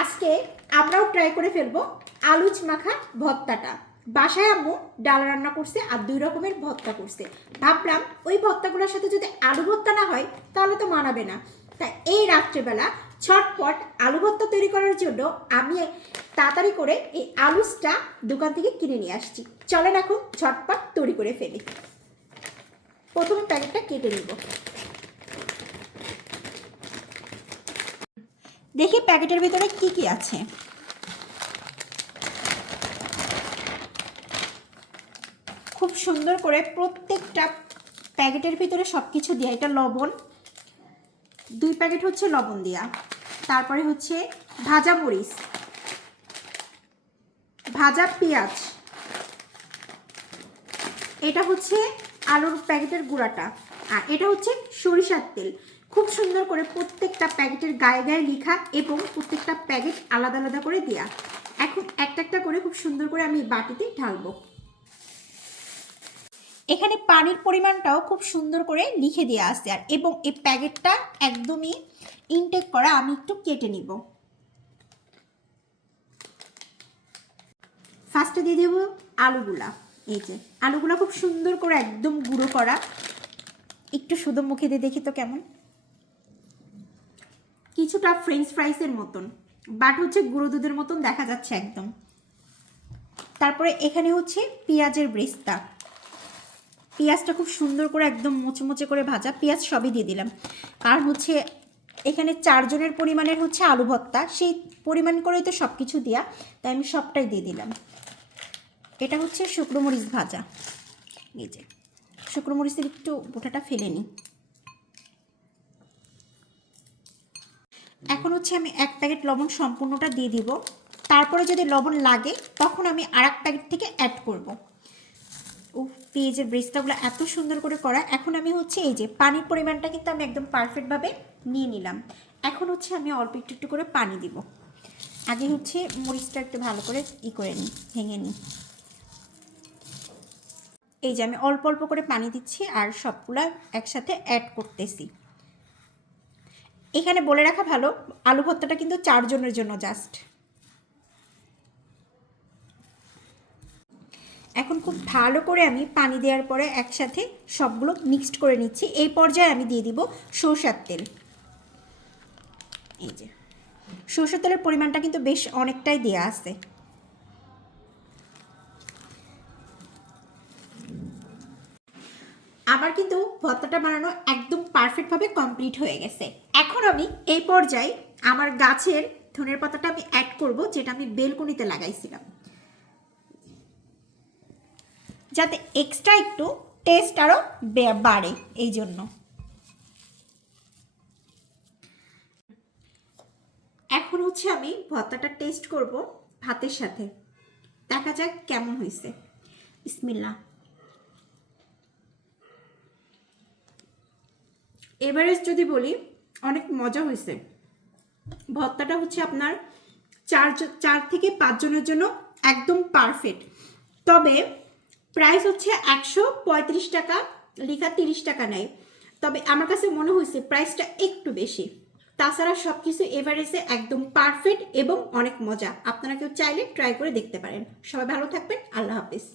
আজকে আমরাও ট্রাই করে ফেলবো আলুচ মাখা ভর্তাটা। বাসায় আম্মু ডাল রান্না করছে আর 2 রকমের ভর্তা করছে। ভাবলাম ওই ভর্তাগুলোর সাথে যদি আলু ভর্তা না হয় তাহলে তো মানাবে না। তাই এই রাত্রেবেলা ছটপট আলু ভর্তা তৈরি করার জন্য আমি তাড়াতাড়ি করে এই আলুচটা দোকান থেকে কিনে নিয়ে আসছি। চলেন এখন ছটপট তৈরি করে ফেলি। প্রথমে প্যাকেটটা কেটে নিব। দেখি প্যাকেটের ভিতরে কি কি আছে। খুব সুন্দর করে প্রত্যেকটা প্যাকেটের ভিতরে সব কিছু দেওয়া। এটা লবণ, 2 প্যাকেট হচ্ছে লবণ দেওয়া। তারপরে হচ্ছে ভাজা মরিচ, ভাজা পেঁয়াজ, এটা হচ্ছে আলুর প্যাকেটের গুঁড়াটা, আর এটা হচ্ছে সরিষার তেল। খুব সুন্দর করে প্রত্যেকটা প্যাকেটের গায়ে গায়ে লেখা এবং প্রত্যেকটা প্যাকেট আলাদা আলাদা করে দেয়া। এখন একটা একটা করে খুব সুন্দর করে আমি বাটিতে ঢালবো। এখানে পানির পরিমাণটাও খুব সুন্দর করে লিখে দেওয়া আছে, আর এবং এই প্যাকেটটা একদমই ইনটেক করা। আমি একটু কেটে নিব। ফার্স্টে দিয়ে দেবো আলুগুলা। এই যে আলুগুলা খুব সুন্দর করে একদম গুঁড়ো করা। একটু শুধু মুখে দিয়ে দেখি তো কেমন, কিছুটা ফ্রেঞ্চ ফ্রাইসের মতন, বাট হচ্ছে গুঁড়ো দুধের মতন দেখা যাচ্ছে একদম। তারপরে এখানে হচ্ছে পেঁয়াজের ব্রেস্তা। পেঁয়াজটা খুব সুন্দর করে একদম মুচমুচে করে ভাজা। পেঁয়াজ সবই দিয়ে দিলাম, কারণ হচ্ছে এখানে 4 জনের পরিমাণের হচ্ছে আলু ভর্তা, সেই পরিমাণ করেই তো সব কিছু দেওয়া, তাই আমি সবটাই দিয়ে দিলাম। এটা হচ্ছে শুকনো মরিচ ভাজা। এই যে শুকনো মরিচের একটু বোটাটা ফেলে নিই। এখন হচ্ছে আমি 1 প্যাকেট লবণ সম্পূর্ণটা দিয়ে দিব। তারপরে যদি লবণ লাগে তখন আমি আরেক প্যাকেট থেকে অ্যাড করব। ও পেঁয়াজের ব্রেস্তাগুলো এত সুন্দর করে করা। এখন আমি হচ্ছে এই যে পানির পরিমাণটা কিন্তু আমি একদম পারফেক্টভাবে নিয়ে নিলাম। এখন হচ্ছে আমি অল্প একটু একটু করে পানি দিব। আগে হচ্ছে মরিচটা একটু ভালো করে করে নিই, ভেঙে নিই। এই যে আমি অল্প অল্প করে পানি দিচ্ছি আর সবগুলা একসাথে অ্যাড করতেছি। এখানে বলে রাখা ভালো, আলু ভর্তাটা কিন্তু 4 জনের জন্য জাস্ট। এখন খুব ভালো করে আমি পানি দেওয়ার পরে একসাথে সবগুলো মিক্সড করে নিচ্ছি। এই পর্যায়ে আমি দিয়ে দিব সরষের তেল। এই যে সরষের তেলের পরিমাণটা কিন্তু বেশ অনেকটাই দেওয়া আছে। আমার কিন্তু ভর্তাটা বানানো একদম পারফেক্টভাবে কমপ্লিট হয়ে গেছে। এখন আমি এই পর্যায়ে আমার গাছের ধনের পাতাটা আমি অ্যাড করব, যেটা আমি বেলকনিতে লাগাইছিলাম, যাতে এক্সট্রা একটু টেস্ট আরও বাড়ে এই জন্য। এখন হচ্ছে আমি ভর্তাটা টেস্ট করব ভাতের সাথে, দেখা যাক কেমন হয়েছে। বিসমিল্লাহ। এভারেস্ট যদি বলি, অনেক মজা হয়েছে। ভর্তাটা হচ্ছে আপনার 4 থেকে 5 জনের জন্য একদম পারফেক্ট। তবে প্রাইস হচ্ছে 135 টাকা, লিখা 30 টাকা নেয়। তবে আমার কাছে মনে হয়েছে প্রাইসটা একটু বেশি। তাছাড়া সব কিছু এভারেজে একদম পারফেক্ট এবং অনেক মজা। আপনারা কেউ চাইলে ট্রাই করে দেখতে পারেন। সবাই ভালো থাকবেন। আল্লাহ হাফিজ।